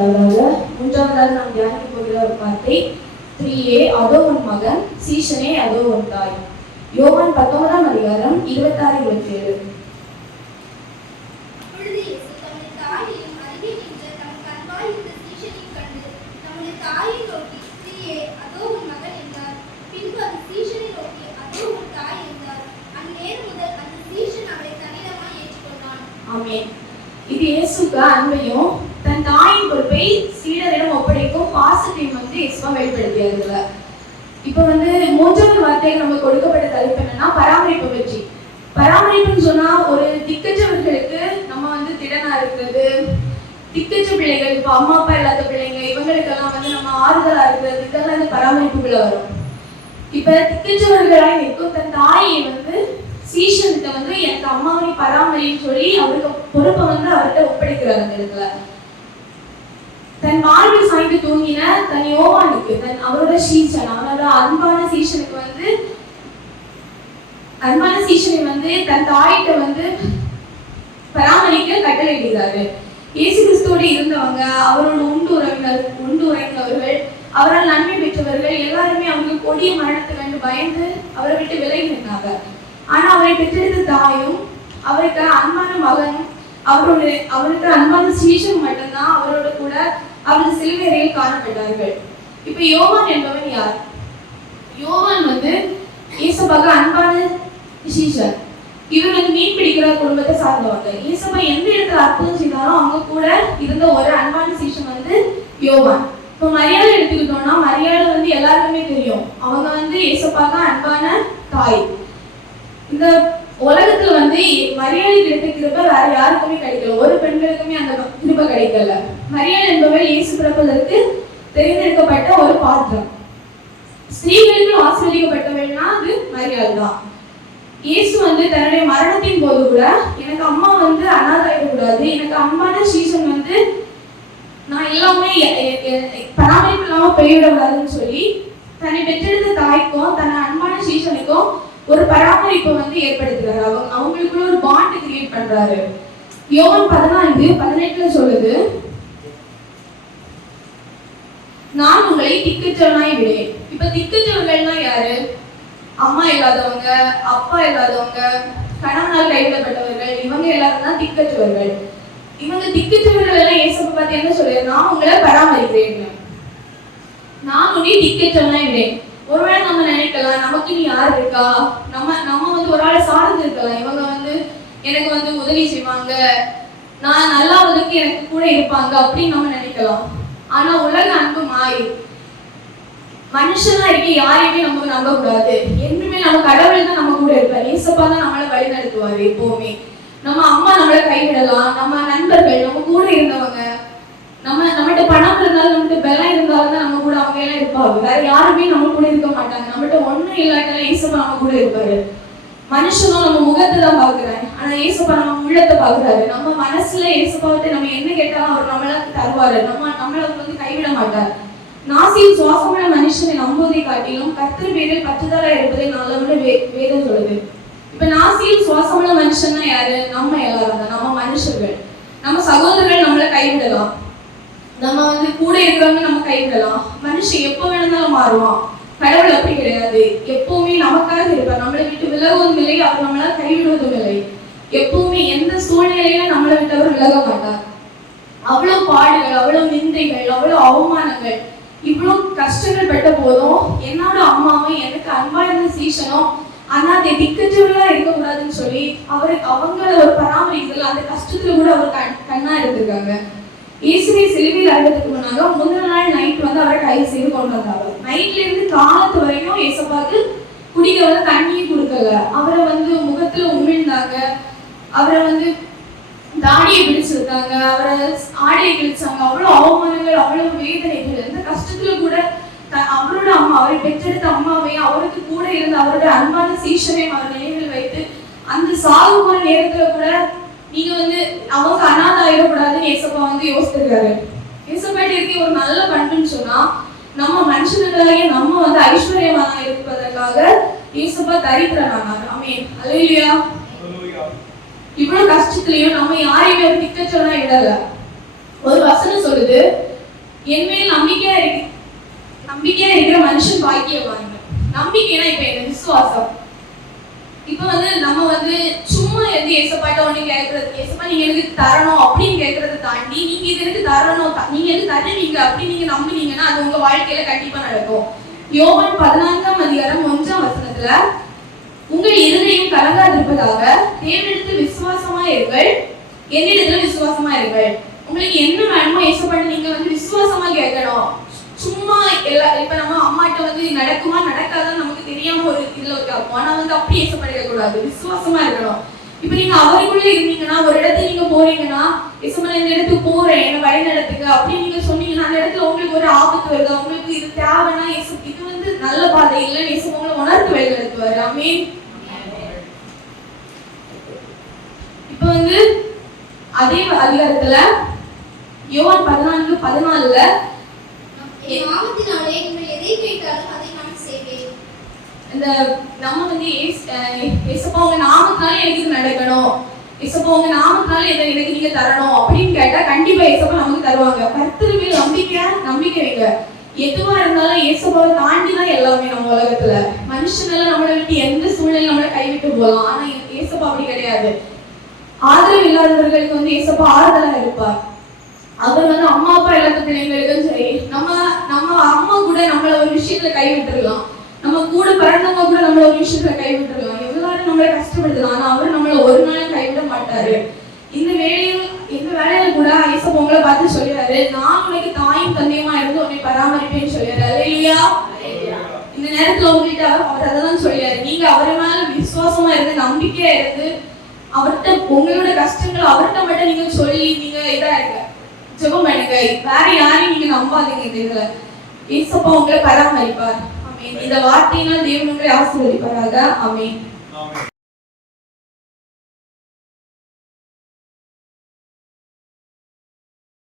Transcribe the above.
உண்டாவதாக. மூன்றாவதாக நாம் தியானிக்க போகிற ஒரு வார்த்தை 3a, அதோ உன் மகன், சீஷனே அதோ உன் தாய். யோவான் 19ஆம் அதிகாரம் 26-27. இது இயேசுக்கு அன்பையும் தன் தாயின் பொறுப்பை சீடரிடம் ஒப்படைக்கும் பாசத்தையும் இயேசுவா வெளிப்படுத்தியது. இப்ப மூன்றாவது வார்த்தைக்கு நம்ம கொடுக்கப்பட்ட தலைப்பு என்னன்னா பராமரிப்பு பற்றி. பராமரிப்புன்னு சொன்னா ஒரு திக்கற்றவர்களுக்கு நம்ம திடனா இருக்கிறது, திக்கற்ற பிள்ளைகள், இப்ப அம்மா அப்பா இல்லாத பிள்ளைங்க, இவங்களுக்கெல்லாம் நம்ம ஆறுதலா இருக்கிறது, இதெல்லாம் இந்த பராமரிப்புக்குள்ள வரும். இப்ப திக்கற்றவர்களாய் இருக்கும் தன் தாயை சீஷன்கிட்ட எனக்கு அம்மாவை பராமரின்னு சொல்லி அவருக்கு பொறுப்பை அவர்கிட்ட ஒப்படைக்கிறார். அந்த இடத்துல தன் மார்பில் சாய்ந்து தூங்கின தன் யோவானுக்கு, அவரோட சீஷன், அவரோட அன்பான சீஷனுக்கு அன்பான சீஷனை தன் தாயிட்ட பராமரிக்க கட்டளையிடுகிறாரு. இயேசு கிறிஸ்துவோடு இருந்தவங்க, அவரோட உண்டு உறைந்தவர்கள், அவரால் நன்மை பெற்றவர்கள் எல்லாருமே அவங்களுக்கு கொடிய மரணத்தை கண்டு பயந்து அவரை விட்டு விலகி நின்றாங்க. ஆனா அவரை பெற்றெடுத்த தாயும் அவருக்கு அன்பான மகனும் அவருக்கு அன்பான சீஷன் மட்டும்தான் அவரோட கூட அவரது சிலுவையில் காணப்பட்டார்கள். இப்ப யோவான் என்பவன் யார்? யோவான் இயேசுபாக அன்பான சீஷன். இவர் மீன் பிடிக்கிற குடும்பத்தை சார்ந்தவங்க. இயேசுபா எந்த இடத்துல அற்புதம் செய்தாலும் அவங்க கூட இருந்த ஒரு அன்பான சீஷன் யோவான். இப்ப மரியாதை எடுத்துக்கிட்டோம்னா மரியாதை எல்லாருக்குமே தெரியும். அவங்க இயேசுபாக அன்பான தாய். இந்த உலகத்துல மரியாதை கிடைத்த கிருபை வேற யாருக்குமே கிடைக்கல. ஒரு பெண்களுக்குமே அந்த கிருபை கிடைக்கல. மரியாதை என்பவர் இயேசு பிறப்பதற்கு தேர்ந்தெடுக்கப்பட்ட ஒரு பாத்திரம். ஸ்திரீகளுக்கு ஆசீர்வதிக்கப்பட்டவள்னா அது மரியாதை தான். இயேசு தன்னுடைய மரணத்தின் போது கூட எனக்கு அம்மா அனாதையிடக்கூடாது, எனக்கு அம்மான சீசன் நான் எல்லாமே பராமரிப்பு இல்லாம போய்விடக்கூடாதுன்னு சொல்லி தன்னை பெற்றெடுத்த தாய்க்கும் தன்னை அன்பான சீசனுக்கும் ஒரு பராமரிப்பு ஏற்படுத்துறாரு. அவங்களுக்குள்ள ஒரு பாண்ட் கிரியேட் பண்றாரு. யோவான் 14:18 சொல்லுது, நான் உங்களை திக்கற்றவனாய் விடேன். இப்ப திக்கற்றவர்கள்னா யாரு? அம்மா இல்லாதவங்க, அப்பா இல்லாதவங்க, கணவனால் கைவிடப்பட்டவர்கள், இவங்க எல்லாரும் தான் திக்கற்றவர்கள். இவங்க திக்கற்றவர்கள் எல்லாம் இயேசுவை பார்த்து என்ன சொல்றாரு? நான் உங்களை பராமரிக்கிறேன், நான் உன்னை திக்கற்றவனாய் விடேன். ஒருவேளை நம்ம நினைக்கலாம், நமக்கு நீ யார் இருக்கா, நம்ம ஒரு ஆளை சார்ந்து இருக்கலாம், இவங்க எனக்கு உதவி செய்வாங்க, நான் நல்லாவதுக்கு எனக்கு கூட இருப்பாங்க அப்படின்னு நம்ம நினைக்கலாம். ஆனா உலக அன்பு மாறி மனுஷனா இருக்க யாரையுமே நம்ம நம்ப கூடாது. என்னுமே நம்ம கடவுள் தான் நம்ம கூட இருப்பார். இயேசுப்பா தான் நம்மளை வழி நடத்துவாரு. எப்பவுமே நம்ம அம்மா நம்மளை கைவிடலாம், நம்ம நண்பர்கள், நம்ம கூட இருந்தவங்க, நம்மகிட்ட பணம் இருந்தாலும் நம்மகிட்ட பலம் இருந்தாலும் தான் நம்ம கூட அவங்க எல்லாம் இருப்பாங்க. வேற யாருமே நம்ம கூட இருக்க மாட்டாங்க. நம்மகிட்ட ஒண்ணும் இல்லாட்டாலும் இயேசுப்பா நம்ம கூட இருப்பாரு. மனுஷனும் நம்ம முகத்தை தான் பாக்குறாரு, ஆனா இயேசுப்பா நம்ம உள்ளத்தை பாக்குறாரு. நம்ம மனசுல இயேசுப்பாவிட்ட நம்ம என்ன கேட்டாலும் அவர் நம்மள தருவாரு. நம்மள கைவிட மாட்டார். நாசியில் சுவாசமுள்ள மனுஷனை நம்புவதை காட்டிலும் கர்த்தர் பேரில் பற்றுதலா இருப்பதை நல்லவங்க வேதம் சொல்லுது. இப்ப நாசியில் சுவாசமுள்ள மனுஷன்னா யாரு? நம்ம எல்லாரும் தான். நம்ம மனுஷர்கள், நம்ம சகோதரர்கள் நம்மள கைவிடலாம், நம்ம கூட இருக்கிறவங்க நம்ம கைவிடலாம். மனுஷன் எப்ப வேணும்னாலும் மாறுவான். கடவுள் அப்படி கிடையாது. எப்பவுமே நமக்காக இருப்பார். நம்மளை விட்டு விலகுவதும் இல்லை, அவர் நம்மள கைவிடுவதும் இல்லை. எப்பவுமே எந்த சூழ்நிலையில நம்மளை விட்டு அவர் விலக மாட்டார். அவ்வளவு பாடுகள், அவ்வளவு நிந்தைகள், அவ்வளவு அவமானங்கள், இவ்வளவு கஷ்டங்கள் பட்ட போதும் என்னோட அம்மாவும் எனக்கு அன்பா இருந்த சீஷனும் ஆனா அதை திக்கற்றவர்களா இருக்கக்கூடாதுன்னு சொல்லி அவங்கள ஒரு பராமரிக்கல. அந்த கஷ்டத்துல கூட அவர் கண்ணா எடுத்திருக்காங்க. இயேசுவை சிலுவையில் அறைவதற்கு முன்னாக முந்தின நாள் நைட் அவரை கைது செய்து கொண்டு வந்தாங்க. நைட்ல இருந்து காலத்து வரைக்கும் இயேசுப்பாக்கு குடிக்க தண்ணியே கொடுக்கல. அவரை முகத்துல உமிழ்ந்தாங்க, அவரை தாடியை பிடிச்சிருக்காங்க, அவரை ஆடையை கிழிச்சாங்க. அவ்வளவு அவமானங்கள், அவ்வளவு வேதனைகள். இந்த கஷ்டத்துல கூட அவரோட அம்மா, அவரை பெற்றெடுத்த அம்மாவையும் அவருக்கு கூட இருந்த அவரோட அன்பான சீஷனையும் அவர் நினைவில் வைத்து அந்த சாகுமான நேரத்துல கூட நீங்க அவங்க அனாதை ஆயிடக்கூடாதுன்னு இயேசுப்பா யோசிச்சிருக்காரு. இயேசுப்பாட்ட இருக்க ஒரு நல்ல பண்புன்னு சொன்னா நம்ம மனுஷனுக்காக நம்ம ஐஸ்வர்யமான இருப்பதற்காக இயேசுப்பா தரித்திரனானார். ஆமென், அல்லேலூயா. இவ்வளவு கஷ்டத்திலையும் நம்ம யாரையுமே திக்கற்றவனா விடல. ஒரு வசனம் சொல்லுது, என்மேல் நம்பிக்கையா இருக்கிற மனுஷன் பாக்கியவாங்க. நம்பிக்கைனா இப்ப என்ன? விசுவாசம். இப்ப நம்ம சும்மா ஏசப்பாட்ட ஒண்ணு கேட்கறது, ஏசப்பா நீங்க எனக்கு தரணும் அப்படின்னு கேட்கறத தாண்டி நீங்க இது எனக்கு தரணும், நீங்க எனக்கு தருவீங்க அப்படி நீங்க நம்புனீங்கன்னா அது உங்க வாழ்க்கையில கண்டிப்பா நடக்கும். யோவான் 14:1 உங்கள் இருதயம் கலங்காதிருப்பதாக தேவனிடத்தில் விசுவாசமா இருங்கள், என்னிடத்துல விசுவாசமா இருங்கள். உங்களுக்கு என்ன வேணுமோ ஏசப்பாட்ட நீங்க விசுவாசமா கேட்கணும். சும்மா இப்ப நம்ம அம்மாட்ட நடக்குமா நடக்காதான் நமக்கு தெரியாம ஒரு இதுல கேட்போம். ஆனா அப்படி ஏசப்பட கூடாது, விசுவாசமா இருக்கணும். இப்ப நீங்க அவருக்குள்ள இருந்தீங்கன்னா, ஒரு இடத்துக்கு நீங்க போறீங்கன்னா, ஏசப்பா இந்த இடத்துக்கு போறேன் என்ன வழி நடத்துக்கு அப்படின்னு நீங்க சொன்னீங்கன்னா, அந்த இடத்துல உங்களுக்கு ஒரு ஆபத்து வருது, உங்களுக்கு இது தேவைன்னா இது நல்ல பாதை இல்லைன்னு ஏசப்பா உங்களை உணர்த்து வழி நடத்துவாரு. ஆமென். இப்ப அதே அதிகாரத்துல யோவான் 14:14 நாமத்தினாலே நீங்கள் எதை கேட்டாலும் அதை நான் செய்வேன். இந்த நம்ம ஏசப்பா உங்க நாமத்தினால எனக்கு இது நடக்கணும், ஏசப்பா உங்க நாமத்தினால எனக்கு நீங்க தரணும் அப்படின்னு கேட்டா கண்டிப்பா ஏசப்பா நமக்கு தருவாங்க. கர்த்தர் மேல் நம்பிக்கை வைங்க. எதுவா இருந்தாலும் ஏசப்பாவை தாண்டி தான் எல்லாமே. நம்ம உலகத்துல மனுஷனெல்லாம் நம்மளை விட்டு எந்த சூழ்நிலை நம்மளை கைவிட்டு போகலாம், ஆனா ஏசப்பா அப்படி கிடையாது. ஆதரவு இல்லாதவர்களுக்கு ஏசப்பா ஆறுதலா இருப்பார். அவர் அம்மா அப்பா இல்லாத பிள்ளைங்களுக்கும் சரி, நம்ம அம்மா கூட நம்மள ஒரு விஷயத்துல கைவிட்டுறலாம், நம்ம கூட பிறந்தவங்க கூட நம்மள ஒரு விஷயத்துல கைவிட்டுறலாம், எல்லாரும் நம்மளை கஷ்டப்படுத்தலாம், ஆனா அவர் நம்மள ஒரு நாள் கைவிட மாட்டாரு. இந்த வேலையில கூட ஏசப்பா உங்களை பார்த்து சொல்லிடுறாரு, நான் உனக்கு தாயும் தந்தையுமா இருந்து உன்னை பராமரிப்பேன்னு சொல்லிடுறாரு. அல்லேலூயா. இந்த நேரத்துல உங்ககிட்ட அவர் அதான் சொல்லிடுறாரு, நீங்க அவர் மேல விசுவாசமா இருந்து நம்பிக்கையா இருந்து அவர்கிட்ட உங்களோட கஷ்டங்கள் அவர்கிட்ட மட்டும் நீங்க சொல்லி நீங்க இதா இருங்க, ஜெபம் பண்ணுங்க. வேற யாரையும் நீங்க நம்பாதீங்க. இதுல ஏசப்பா உங்களை பராமரிப்பார். ஆமென். இந்த வார்த்தையினால் தேவன் உங்களை ஆசீர்வதிப்பாராக. ஆமென்.